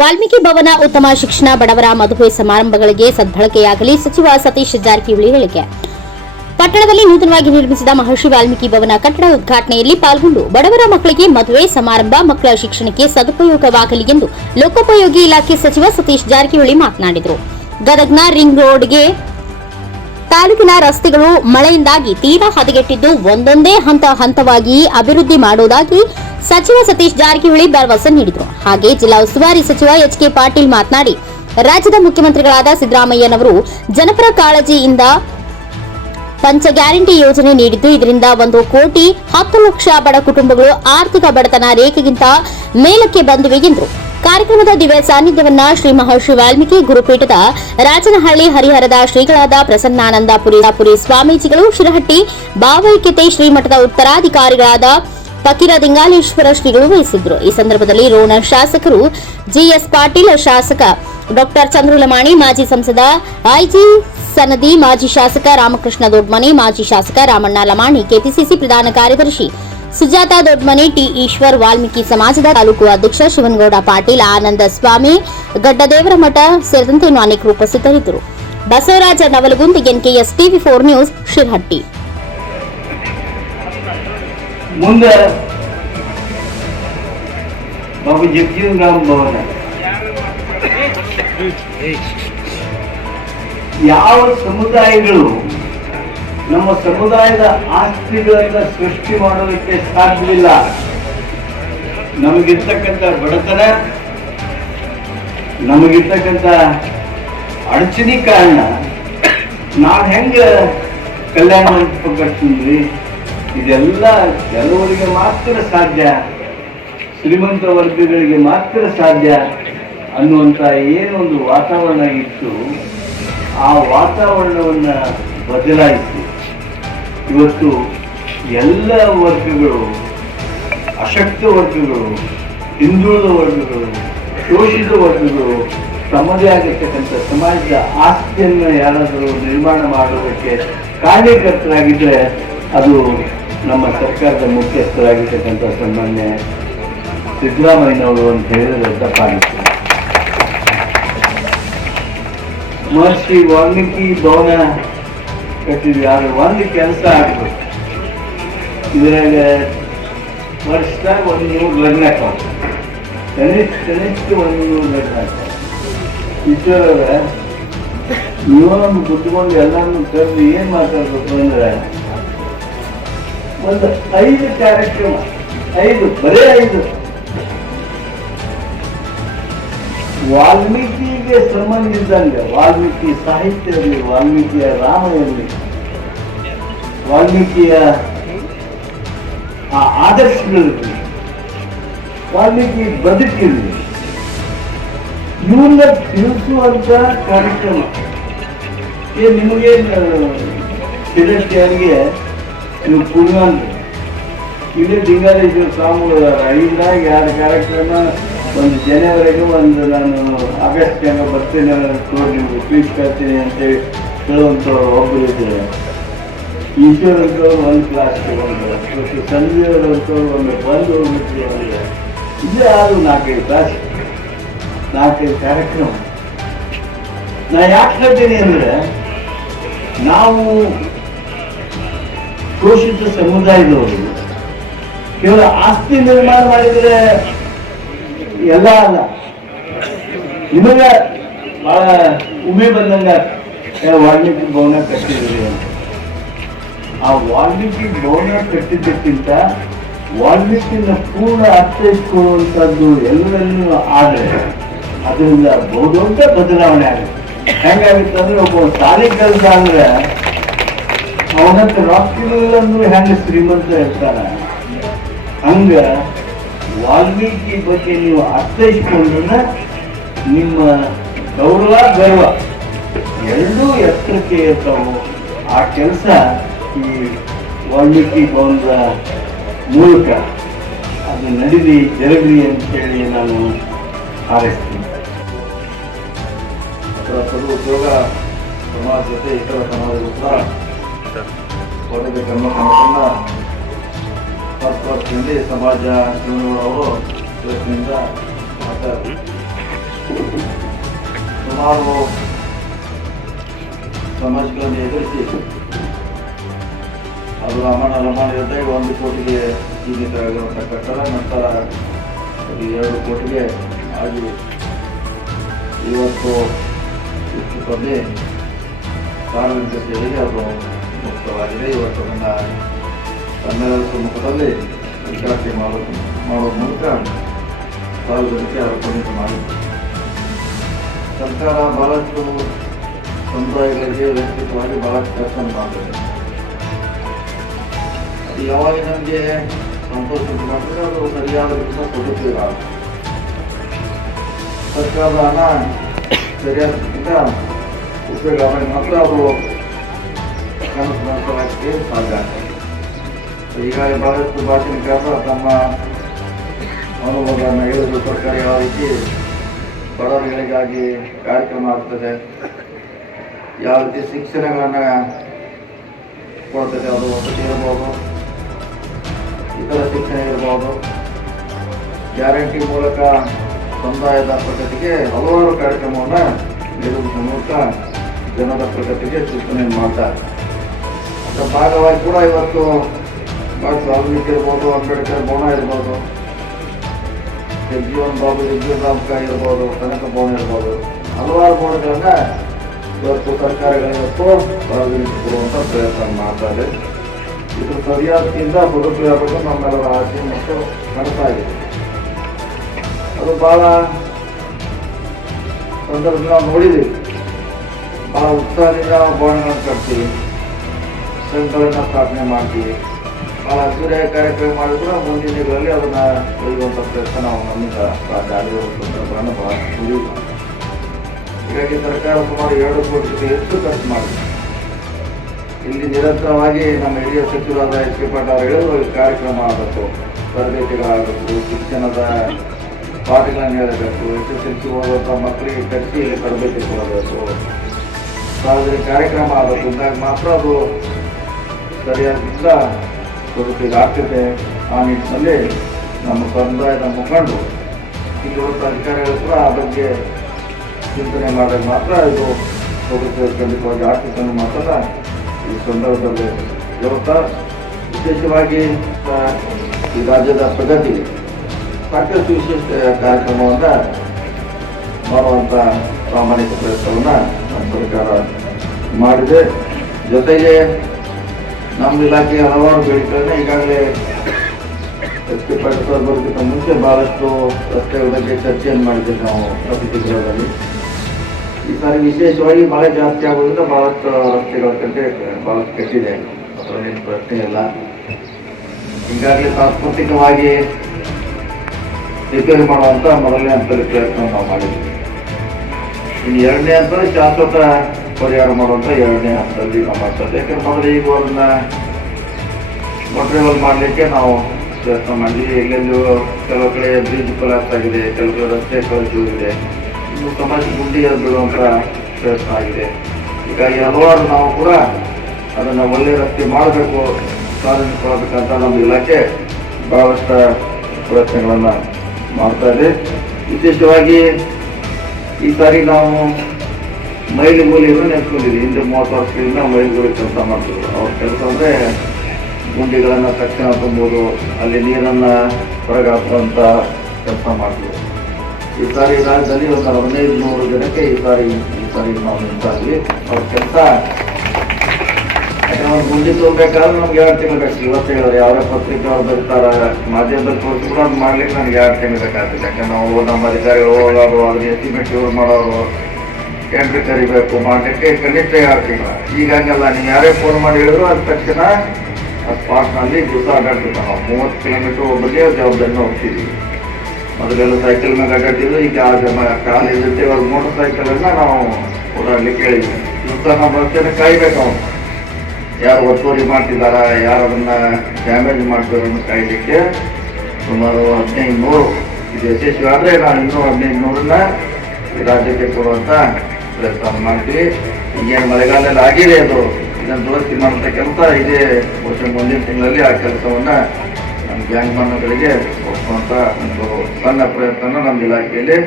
ವಾಲ್ಮೀಕಿ ಭವನ ಉತ್ತಮ ಶಿಕ್ಷಣ ಬಡವರ ಮದುವೆ ಸಮಾರಂಭಗಳಿಗೆ ಸದ್ಬಳಕೆಯಾಗಲಿ ಸಚಿವ ಸತೀಶ್ ಜಾರಕಿಹೊಳಿ ಹೇಳಿಕೆ. ಪಟ್ಟಣದಲ್ಲಿ ನೂತನವಾಗಿ ನಿರ್ಮಿಸಿದ ಮಹರ್ಷಿ ವಾಲ್ಮೀಕಿ ಭವನ ಕಟ್ಟಡ ಉದ್ಘಾಟನೆಯಲ್ಲಿ ಪಾಲ್ಗೊಂಡು ಬಡವರ ಮಕ್ಕಳಿಗೆ ಮದುವೆ ಸಮಾರಂಭ, ಮಕ್ಕಳ ಶಿಕ್ಷಣಕ್ಕೆ ಸದುಪಯೋಗವಾಗಲಿ ಎಂದು ಲೋಕೋಪಯೋಗಿ ಇಲಾಖೆ ಸಚಿವ ಸತೀಶ್ ಜಾರಕಿಹೊಳಿ ಮಾತನಾಡಿದರು. ಗದಗ್ನ ರಿಂಗ್ ರೋಡ್ಗೆ ತಾಲೂಕಿನ ರಸ್ತೆಗಳು ಮಳೆಯಿಂದಾಗಿ ತೀರಾ ಹದಗೆಟ್ಟಿದ್ದು ಒಂದೊಂದೇ ಹಂತ ಹಂತವಾಗಿ ಅಭಿವೃದ್ಧಿ ಮಾಡುವುದಾಗಿ ಸಚಿವ ಸತೀಶ್ ಜಾರಕಿಹೊಳಿ ಭರವಸೆ ನೀಡಿದರು. ಹಾಗೆ ಜಿಲ್ಲಾ ಉಸ್ತುವಾರಿ ಸಚಿವ ಎಚ್ ಕೆ ಪಾಟೀಲ್ ಮಾತನಾಡಿ, ರಾಜ್ಯದ ಮುಖ್ಯಮಂತ್ರಿಗಳಾದ ಸಿದ್ದರಾಮಯ್ಯನವರು ಜನಪರ ಕಾಳಜಿಯಿಂದ ಪಂಚ ಗ್ಯಾರಂಟಿ ಯೋಜನೆ ನೀಡಿದ್ದು, ಇದರಿಂದ ಒಂದು ಕೋಟಿ ಹತ್ತು ಲಕ್ಷ ಬಡ ಕುಟುಂಬಗಳು ಆರ್ಥಿಕ ಬಡತನ ರೇಖೆಗಿಂತ ಮೇಲಕ್ಕೆ ಬಂದಿವೆ ಎಂದರು. ಕಾರ್ಯಕ್ರಮದ ದಿವ್ಯ ಸಾನ್ನಿಧ್ಯವನ್ನ ಶ್ರೀ ಮಹರ್ಷಿ ವಾಲ್ಮೀಕಿ ಗುರುಪೀಠದ ರಾಜನಹಳ್ಳಿ ಹರಿಹರದ ಶ್ರೀಗಳಾದ ಪ್ರಸನ್ನಾನಂದ ಪುರಿ ಸ್ವಾಮೀಜಿಗಳು, ಶಿರಹಟ್ಟಿ ಭಾವೈಕ್ಯತೆ ಶ್ರೀಮಠದ ಉತ್ತರಾಧಿಕಾರಿಗಳಾದ ಫಕೀರ ದಿಂಗಾಲೇಶ್ವರ ಶ್ರೀಗಳು ವಹಿಸಿದ್ರು ಈ ಸಂದರ್ಭದಲ್ಲಿ ರೋಣ ಶಾಸಕರು ಜಿಎಸ್ ಪಾಟೀಲ್, ಶಾಸಕ ಡಾಕ್ಟರ್ ಚಂದ್ರುಲಮಾಣಿ, ಮಾಜಿ ಸಂಸದ ಐಜಿ ಸನದಿ, ಮಾಜಿ ಶಾಸಕ ರಾಮಕೃಷ್ಣ ದೊಡ್ಮನಿ, ಮಾಜಿ ಶಾಸಕ ರಾಮಣ್ಣ ಲಮಾಣಿ, ಕೆಪಿಸಿಸಿ ಪ್ರಧಾನ ಕಾರ್ಯದರ್ಶಿ ಸುಜಾತ ದೊಡ್ಮನಿ ಟಿ ಈಶ್ವರ್ ವಾಲ್ಮೀಕಿ ಸಮಾಜದ ತಾಲೂಕು ಅಧ್ಯಕ್ಷ ಶಿವನಗೌಡ ಪಾಟೀಲ್ ಆನಂದ ಸ್ವಾಮಿ ಗಡ್ಡದೇವರ ಮಠ ಸೇರಿದಂತೆ ಇನ್ನು ಅನೇಕರು ಉಪಸ್ಥಿತರಿದ್ದರು. Basavaraj Navalgund NKS TV four news Shirahatti. ಮುಂದೆ ಬಾಬು ಜಗಜೀವನ್ ರಾಮ್ ಭವನ. ಯಾವ ಸಮುದಾಯಗಳು ನಮ್ಮ ಸಮುದಾಯದ ಆಸ್ತಿಗಳನ್ನು ಸೃಷ್ಟಿ ಮಾಡೋದಕ್ಕೆ ಸಾಧ್ಯವಿಲ್ಲ. ನಮಗಿರ್ತಕ್ಕಂಥ ಬಡತನ, ನಮಗಿರ್ತಕ್ಕಂಥ ಅಡಚಣಿ ಕಾರಣ ನಾವು ಹೆಂಗೆ ಕಲ್ಯಾಣ ಮಂಟಪ ಕಟ್ತಿದ್ವಿ ಇದೆಲ್ಲ ಕೆಲವರಿಗೆ ಮಾತ್ರ ಸಾಧ್ಯ, ಶ್ರೀಮಂತ ವರ್ಗಗಳಿಗೆ ಮಾತ್ರ ಸಾಧ್ಯ ಅನ್ನುವಂಥ ಏನೊಂದು ವಾತಾವರಣ ಇತ್ತು. ಆ ವಾತಾವರಣವನ್ನು ಬದಲಾಯಿಸಿ ಇವತ್ತು ಎಲ್ಲ ವರ್ಗಗಳು, ಅಶಕ್ತ ವರ್ಗಗಳು, ಹಿಂದುಳಿದ ವರ್ಗಗಳು, ಶೋಷಿತ ವರ್ಗಗಳು ತಮ್ಮದೇ ಆಗಿರ್ತಕ್ಕಂಥ ಸಮಾಜದ ಆಸ್ತಿಯನ್ನು ಯಾರಾದರೂ ನಿರ್ಮಾಣ ಮಾಡೋದಕ್ಕೆ ಕಾರ್ಯಕರ್ತರಾಗಿದ್ದರೆ ಅದು ನಮ್ಮ ಸರ್ಕಾರದ ಮುಖ್ಯಸ್ಥರಾಗಿರ್ತಕ್ಕಂಥ ಸನ್ಮಾನ್ಯ ಸಿದ್ದರಾಮಯ್ಯನವರು ಅಂತ ಹೇಳಿದ್ರೆ ತಪ್ಪಾಗಿತ್ತು ಮಹರ್ಷಿ ವಾಲ್ಮೀಕಿ ಭವನ ಕಟ್ಟಿದ್ವಿ. ಆದ್ರೆ ಒಂದು ಕೆಲಸ ಆಗ್ಬೇಕು. ಇದ್ರಾಗ ವರ್ಷದಾಗ ಒಂದು ನೂರು ಲಗ್ನ ಆಗ್ತಾವ. ಕನಿಷ್ಠ ಕನಿಷ್ಠ ಒಂದು ನೂರು ಲಗ್ನ ಆಗ್ತಾವ. ಈಶ್ವರ ಇವನೊಂದು ಕುತ್ಕೊಂಡು ಎಲ್ಲರನ್ನು ಕರೆದು ಏನ್ ಮಾತಾಡ್ಬೇಕು ಅಂದ್ರೆ ಒಂದು ಐದು ಕಾರ್ಯಕ್ರಮ, ಐದು, ಬರೀ ಐದು. ವಾಲ್ಮೀಕಿಗೆ ಸಂಬಂಧಿಸಿದಂಗೆ ವಾಲ್ಮೀಕಿ ಸಾಹಿತ್ಯ ವಾಲ್ಮೀಕಿಯ ರಾಮ ವಾಲ್ಮೀಕಿಯ ಆ ಆದರ್ಶಗಳಿರಲಿ, ವಾಲ್ಮೀಕಿ ಬದುಕಿರಲಿ ಇವನ್ನ ತಿಳಿಸುವಂತ ಕಾರ್ಯಕ್ರಮ. ನಿಮಗೆ ಶಿರಟ್ಟಿಯವರಿಗೆ ನೀವು ಪುಣ್ಯ ಇಲ್ಲಿ ಲಿಂಗಾಲೇಶ್ವರ ಸ್ವಾಮಿಗಳು ಐದಾಗ ಎರಡು ಕಾರ್ಯಕ್ರಮ ಒಂದು ಜನವರಿಗೆ ಒಂದು ನಾನು ಆಗಸ್ಟ್ ಹೆಂಗ ಬರ್ತೇನೆ ತೋರಿ ನಿಮ್ಗೆ ಟ್ವೀಟ್ ಕಳ್ತೀನಿ ಅಂತೇಳಿ ಹೇಳುವಂಥವ್ರು ಒಬ್ಬರು ಇದ್ದಾರೆ. ಈಶ್ವರ್ ಅಂತವ್ರು ಒಂದು ಕ್ಲಾಸ್ ತಗೊಂಡ್ರು ಮತ್ತು ಸಂಜೆಯವರು ಅಂತವ್ರು ಒಂದು ಬಂದು ಹೋಗ್ಬಿಟ್ಟು ಅವರಿಗೆ ಇದೇ ಆದರೂ ನಾಲ್ಕೈದು ಕ್ಲಾಸ್ ನಾಲ್ಕೈದು ಕಾರ್ಯಕ್ರಮ. ನಾ ಯಾಕೆ ಹೇಳ್ತೀನಿ ಅಂದರೆ, ನಾವು ಶೋಷಿತ ಸಮುದಾಯದವರು ಕೇವಲ ಆಸ್ತಿ ನಿರ್ಮಾಣ ಮಾಡಿದ್ರೆ ಎಲ್ಲ ಅಲ್ಲ. ನಿಮಗೆ ಬಹಳ ಉಮೆ ಬಂದಂಗ ವಾಲ್ಮೀಕಿ ಭವನ ಕಟ್ಟಿದ್ರಿ ಆ ವಾಲ್ಮೀಕಿ ಭವನ ಕಟ್ಟಿದ್ದಕ್ಕಿಂತ ವಾಲ್ಮೀಕಿನ ಪೂರ್ಣ ಅರ್ಥೈಸ್ಕೊಳ್ಳುವಂಥದ್ದು ಎಲ್ಲರಲ್ಲೂ ಆದರೆ ಅದರಿಂದ ಬಹುದೊಡ್ಡ ಬದಲಾವಣೆ ಆಗುತ್ತೆ. ಹೆಂಗಾಗುತ್ತೆ ಅಂದ್ರೆ ಒಬ್ಬ ಸಾಲಿ ಕೆಲಸ ಅಂದ್ರೆ ಅವನಂತ ರೊಕ್ಕಿಲ್ಲ ಅಂದ್ರೆ ಹೆಂಗ ಶ್ರೀಮಂತ ಇರ್ತಾನ? ಹಂಗ ವಾಲ್ಮೀಕಿ ಬಗ್ಗೆ ನೀವು ಅರ್ಥೈಸಿಕೊಂಡ ನಿಮ್ಮ ಗೌರವ ಗರ್ವ ಎರಡೂ ಎತ್ತರಕ್ಕೆ ಇರ್ತಾವು. ಆ ಕೆಲಸ ಈ ವಾಲ್ಮೀಕಿ ಭವನದ ಮೂಲಕ ಅದು ನಡೀಲಿ ಜರಗಲಿ ಅಂತೇಳಿ ನಾನು ಹಾರೈಸ್ತೀನಿ. ಉದ್ಯೋಗ ಸಮಾಜ ಜೊತೆ ಇತರ ಸಮಾಜ ಕೂಡ ಕೊಡಬೇಕನ್ನೋ ಕನಸನ್ನ ವರ್ಷದಿಂದ ಸಮಾಜ ಅವರು ಇವತ್ತಿನಿಂದ ಮಾತಾಡ್ತಾರೆ. ಸುಮಾರು ಸಮಾಜಗಳನ್ನು ಎದುರಿಸಿ ಅದು ಅಮನ ರಮಾಣ ಇದ್ದಾಗ ಒಂದು ಕೋಟಿಗೆ ಸೀಮಿತವಾಗಿರುವಂಥ ಕಟ್ಟಡ ನಂತರ ಅದು ಎರಡು ಕೋಟಿಗೆ ಆಗಿ ಇವತ್ತು ಕಮ್ಮಿ ಸಾರ್ವಜನಿಕ ಸೇವೆಗೆ ಅದು ಮುಕ್ತವಾಗಿದೆ. ಇವತ್ತು ನನ್ನ ತಮ್ಮೆಲ್ಲರ ಸಮ್ಮುಖದಲ್ಲಿ ಉದ್ಘಾಟನೆ ಮಾಡೋದು ಮಾಡುವ ಮೂಲಕ ಸಾರ್ವಜನಿಕ ಅರ್ಪಣೆ ಮಾಡಿದೆ ಸರ್ಕಾರ ಬಹಳಷ್ಟು ಸಮುದಾಯಗಳಿಗೆ ವ್ಯಕ್ತಿತ್ವವಾಗಿ ಬಹಳಷ್ಟು ಕೆಲಸ ಮಾಡ್ತದೆ ಅದು ಯಾವಾಗ ನಮಗೆ ಸಂತೋಷ ಉಂಟು ಮಾಡ್ತದೆ ಅದು ಸರಿಯಾದ ರೀತಿಯ ಸದುಪಯೋಗ ಆಗುತ್ತೆ. ಸರ್ಕಾರದ ಹಣ ಸರಿಯಾದ ರೀತಿಯಿಂದ ಉಪಯೋಗ ಆದಾಗ ಮಾತ್ರ ಅದು ಕನಸು ನನಸಲಿಕ್ಕೆ ಸಾಧ್ಯ ಆಗ್ತದೆ ಹೀಗಾಗಿ ಬಹಳಷ್ಟು ಭಾಷಣಕಾರರು ತಮ್ಮ ಅನುಭವಗಳನ್ನು ಹೇಳಿದ್ರು ಸರ್ಕಾರ ಯಾವ ರೀತಿ ಬಡವರುಗಳಿಗಾಗಿ ಕಾರ್ಯಕ್ರಮ ಆಗ್ತದೆ, ಯಾವ ರೀತಿ ಶಿಕ್ಷಣಗಳನ್ನು ಕೊಡ್ತದೆ ಅದು ವಸತಿ ಇರ್ಬೋದು, ಇತರ ಶಿಕ್ಷಣ ಇರ್ಬೋದು ಗ್ಯಾರಂಟಿ ಮೂಲಕ ಸಮುದಾಯದ ಪ್ರಗತಿಗೆ ಹಲವಾರು ಕಾರ್ಯಕ್ರಮವನ್ನು ನೀಡುವ ಮೂಲಕ ಜನರ ಪ್ರಗತಿಗೆ ಸೂಚನೆ ಮಾಡ್ತಾರೆ. ಅದರ ಭಾಗವಾಗಿ ಕೂಡ ಇವತ್ತು ಡಾಕ್ಟರ್ ವಾಲ್ಮೀಕಿ ಇರ್ಬೋದು ಅಂಬೇಡ್ಕರ್ ಭವನ ಇರ್ಬೋದು. ಜಗಜೀವನ್ ಬಾಬು ಜಗಜೀವನ್ ಇರ್ಬೋದು, ಕನಕ ಭವನ ಇರ್ಬೋದು. ಹಲವಾರು ಬೋಣಗಳನ್ನ ಇವತ್ತು ಸರ್ಕಾರಗಳು ಇವತ್ತು ಸಾರ್ವಜನಿಕ ಕೊಡುವಂಥ ಪ್ರಯತ್ನ ಮಾಡ್ತಾ ಇದೆ. ಇದು ಸರಿಯಾದಕ್ಕಿಂತ ಆಗಬೇಕು ನಮ್ಮೆಲ್ಲರ ಆಸೆ ಮತ್ತು ಕನಸಾಗಿದೆ. ಅದು ಬಹಳ ಸಂದರ್ಭ ನಾವು ನೋಡಿದ್ದೀವಿ. ಉತ್ಸಾಹದಿಂದ ಭವನಗಳನ್ನು ಕಟ್ತೀವಿ. ಸಂಘಗಳನ್ನ ಸ್ಥಾಪನೆ ಮಾಡ್ತೀವಿ. ಬಹಳ ಅದ್ದೂರಿಯಾಗಿ ಕಾರ್ಯಕ್ರಮ ಮಾಡಿದ್ರು ಮುಂದಿನ ದಿನಗಳಲ್ಲಿ ಅದನ್ನ ಒಯ್ಯುವಂಥ ಪ್ರಯತ್ನ ನಾವು ನಮ್ಮಿಂದ ಆಗಿರುವ ಬಹಳ ಹೀಗಾಗಿ ಸರ್ಕಾರ ಸುಮಾರು ಎರಡು ಕೋಟಿ ಹೆಚ್ಚು ಖರ್ಚು ಮಾಡಿದೆ. ಇಲ್ಲಿ ನಿರಂತರವಾಗಿ ನಮ್ಮ ಹಿರಿಯ ಸಚಿವರಾದ ಎಚ್ ಕೆ ಪಾಟೀಲ್ ಅವರು ಹೇಳಿದ್ರು ಕಾರ್ಯಕ್ರಮ ಆಗಬೇಕು, ತರಬೇತಿಗಳಾಗಬೇಕು, ಶಿಕ್ಷಣದ ಪಾಠಗಳನ್ನು ಹೇಳಬೇಕು, ಎಸ್ ಎಸ್ ಎಲ್ ಸಿ ಓದುವಂಥ ಮಕ್ಕಳಿಗೆ ಕಟ್ಟಿ ಇಲ್ಲಿ ತರಬೇತಿ ಕೊಡಬೇಕು. ಸಾರ್ವಜನಿಕ ಕಾರ್ಯಕ್ರಮ ಆಗಬೇಕು. ಅಂದಾಗ ಮಾತ್ರ ಅದು ಸರಿಯಾದ ಸದುಪಯೋಗ ಆಗ್ತದೆ. ಆ ನಿಟ್ಟಿನಲ್ಲಿ ನಮ್ಮ ಸಮುದಾಯದ ಮುಖಂಡರು ಇಲ್ಲಿರುವಂಥ ಅಧಿಕಾರಿಗಳು ಕೂಡ ಆ ಬಗ್ಗೆ ಚಿಂತನೆ ಮಾಡಿದಾಗ ಮಾತ್ರ ಇದು ಬದುಕಲು ಖಂಡಿತವಾಗಿ ಆಗ್ತದೆ ಮಾತ್ರ ಈ ಸಂದರ್ಭದಲ್ಲಿ ಇವತ್ತ ವಿಶೇಷವಾಗಿ ಈ ರಾಜ್ಯದ ಪ್ರಗತಿ, ಸಾಕಷ್ಟು ವಿಶೇಷ ಕಾರ್ಯಕ್ರಮವನ್ನು ಮಾಡುವಂಥ ಪ್ರಾಮಾಣಿಕ ಪ್ರಯತ್ನವನ್ನು ನಮ್ಮ ಸರ್ಕಾರ ಮಾಡಿದೆ. ಜೊತೆಗೆ ನಮ್ಮ ಇಲಾಖೆ ಹಲವಾರು ಬೇಡಿಕೆಗಳನ್ನ ಈಗಾಗಲೇ ಸರ್ ಬರೋದಕ್ಕಿಂತ ಮುಂಚೆ ಬಹಳಷ್ಟು ರಸ್ತೆಗಳ ಬಗ್ಗೆ ಚರ್ಚೆಯನ್ನು ಮಾಡಿದ್ದೀವಿ ನಾವು ಪ್ರತಿ ಗೃಹದಲ್ಲಿ ಈ ಸಾರಿ ವಿಶೇಷವಾಗಿ ಮಳೆ ಜಾಸ್ತಿ ಆಗೋದ್ರಿಂದ ಬಹಳಷ್ಟು ರಸ್ತೆಗಳ ಕಂಡೆ ಬಹಳಷ್ಟು ಕೆಟ್ಟಿದೆ. ಅದರಲ್ಲೇನು ಪ್ರಶ್ನೆ ಇಲ್ಲ. ಈಗಾಗಲೇ ಸಾಂಸ್ಕೃತಿಕವಾಗಿ ರಿಪೇರಿ ಮಾಡುವಂಥ ಮೊದಲನೇ ಹಂತದ ಪ್ರಯತ್ನ ನಾವು ಮಾಡಿದ್ವಿ. ಇನ್ನು ಎರಡನೇ ಹಂತದ ಶಾಶ್ವತ ಪರಿಹಾರ ಮಾಡುವಂಥ ಎರಡನೇ ಹಂತದಲ್ಲಿ ನಮ್ಮ ಯಾಕಂದ್ರೆ ಮೊದಲು ಈಗ ಅದನ್ನ ಮೊಟ್ರೇವಲ್ ಮಾಡಲಿಕ್ಕೆ ನಾವು ಪ್ರಯತ್ನ ಮಾಡಿದ್ವಿ ಎಲ್ಲೆಲ್ಲೂ ಕೆಲವು ಕಡೆ ಬ್ರಿಡ್ಜ್ ಕೊಲಾಪ್ಸ್ ಆಗಿದೆ, ಕೆಲವು ಕಡೆ ರಸ್ತೆ ಕಳಿಸಿ ಇದೆ ಇನ್ನು ಸಮಾಜ ಗುಂಡಿ ಬಿಡುವಂಥ ಪ್ರಯತ್ನ ಆಗಿದೆ. ಹೀಗಾಗಿ ಹಲವಾರು ನಾವು ಕೂಡ ಅದನ್ನ ಒಳ್ಳೆಯ ರಸ್ತೆ ಮಾಡಬೇಕು ಸಾರ್ವಜನಿಕವಾಗಬೇಕಂತ ನಮ್ಮ ಇಲಾಖೆ ಭಾಳಷ್ಟು ಪ್ರಯತ್ನಗಳನ್ನು ಮಾಡ್ತಾ ಇದೆ. ವಿಶೇಷವಾಗಿ ಈ ಸಾರಿ ನಾವು ಮೈಲಿ ಮೂಲಿಯನ್ನು ನೆನೆಸ್ಕೊಂಡಿದ್ವಿ ಹಿಂದೆ ಮೂವತ್ತು ವರ್ಷದಿಂದ ಮೈಲಿಗೂಲಿ ಕೆಲಸ ಮಾಡ್ತಿದ್ರು. ಅವ್ರ ಕೆಲಸ ಅಂದರೆ ಗುಂಡಿಗಳನ್ನು ತಕ್ಷಣ ತುಂಬೋದು, ಅಲ್ಲಿ ನೀರನ್ನು ಹೊರಗೆ ಹಾಕುವಂಥ ಕೆಲಸ ಮಾಡ್ತಿದ್ರು. ಈ ಸಾರಿ ರಾಜ್ಯದಲ್ಲಿ ಒಂದು ಹದಿನೈದು ನೂರು ಜನಕ್ಕೆ ಈ ಸಾರಿ ಈ ಸಾರಿ ನಾವು ನಿಂತಾಗಲಿ ಅವ್ರ ಕೆಲಸ ಯಾಕಂದ್ರೆ ಅವ್ರು ಗುಂಡಿ ತಗೋಬೇಕಾದ್ರೆ ನಮ್ಗೆ ಎರಡು ತಿಂಗಳು ಬೇಕು ಇವತ್ತು ಹೇಳಿದ್ರೆ ಯಾವ ಪತ್ರಿಕೆ ಅವ್ರು ಬರ್ತಾರ, ಮಾಧ್ಯಮದಲ್ಲಿ ತೋರಿಸಿ ಕೂಡ ಅದ್ ಮಾಡ್ಲಿಕ್ಕೆ ನನಗೆ ಎರಡು ತಿಂಗಳು ಬೇಕಾಗ್ತದೆ. ಯಾಕಂದ್ರೆ ನಾವು ನಮ್ಮ ಅಧಿಕಾರಿಗಳು ಹೋಗೋರು ಅದ್ರ ಎಸ್ಟಿಮೇಟ್ ಇವ್ರು ಮಾಡೋರು ಟೆಂಡ್ರ್ ಕರಿಬೇಕು ಮಾಡಲಿಕ್ಕೆ ತಿಂಗಳು ಈಗ ಹಂಗಲ್ಲ ನೀವು ಯಾರೇ ಫೋನ್ ಮಾಡಿ ಹೇಳಿದ್ರು ಅದ ತಕ್ಷಣ ಆ ಸ್ಪಾಟ್ನಲ್ಲಿ ಅಡ್ಡಾಡ್ತೀವಿ ನಾವು ಮೂವತ್ತು ಕಿಲೋಮೀಟರ್ ಒಬ್ಬರಿಗೆ ಜವಾಬ್ದಾರಿನ ಹೋಗ್ತಿದ್ವಿ ಮೊದಲೆಲ್ಲ ಸೈಕಲ್ ಮೇಲೆ ಅಡ್ಡಾಡ್ತಿದ್ರು ಈಗ ಆ ಜನ ಕಾಲೇಜ್ ಜೊತೆ ಅವ್ರ ಮೋಟರ್ ಸೈಕಲನ್ನು ನಾವು ಓಡಾಡ್ಲಿಕ್ಕೆ ಹೇಳಿದ್ವಿ. ದಿವಸ ನಾವು ಬರ್ತೇನೆ ಕಾಯ್ಬೇಕು ಅವನು. ಯಾರು ಒತ್ತುವರಿ ಮಾಡ್ತಿದ್ದಾರ, ಯಾರು ಅದನ್ನು ಡ್ಯಾಮೇಜ್ ಮಾಡ್ತಾರೆ ಅನ್ನೋ ಕಾಯ್ಲಿಕ್ಕೆ ಸುಮಾರು ಹದಿನೈದು ನೂರು. ಇದು ಯಶಸ್ವಿ ಆದರೆ ನಾನು ಇನ್ನೂ ಹದಿನೈದು ನೂರನ್ನ ರಾಜ್ಯಕ್ಕೆ ಕೊಡುವಂತ ಪ್ರಯತ್ನ ಮಾಡ್ತೀವಿ ಈಗೇನು ಮಳೆಗಾಲದಲ್ಲಿ ಆಗಿದೆ ಅದು. ಇದನ್ನು ದುರಸ್ತಿ ಮಾಡುವಂಥ ಕೆಲಸ ಇದೇ ವರ್ಷ ಮುಂದಿನ ತಿಂಗಳಲ್ಲಿ ಆ ಕೆಲಸವನ್ನ ನಮ್ಮ ಗ್ಯಾಂಗ್ ಮನ್ನಗಳಿಗೆ ಒಪ್ಪುವಂತ ಒಂದು ಸಣ್ಣ ಪ್ರಯತ್ನ ನಮ್ಮ ಇಲಾಖೆಯಲ್ಲಿ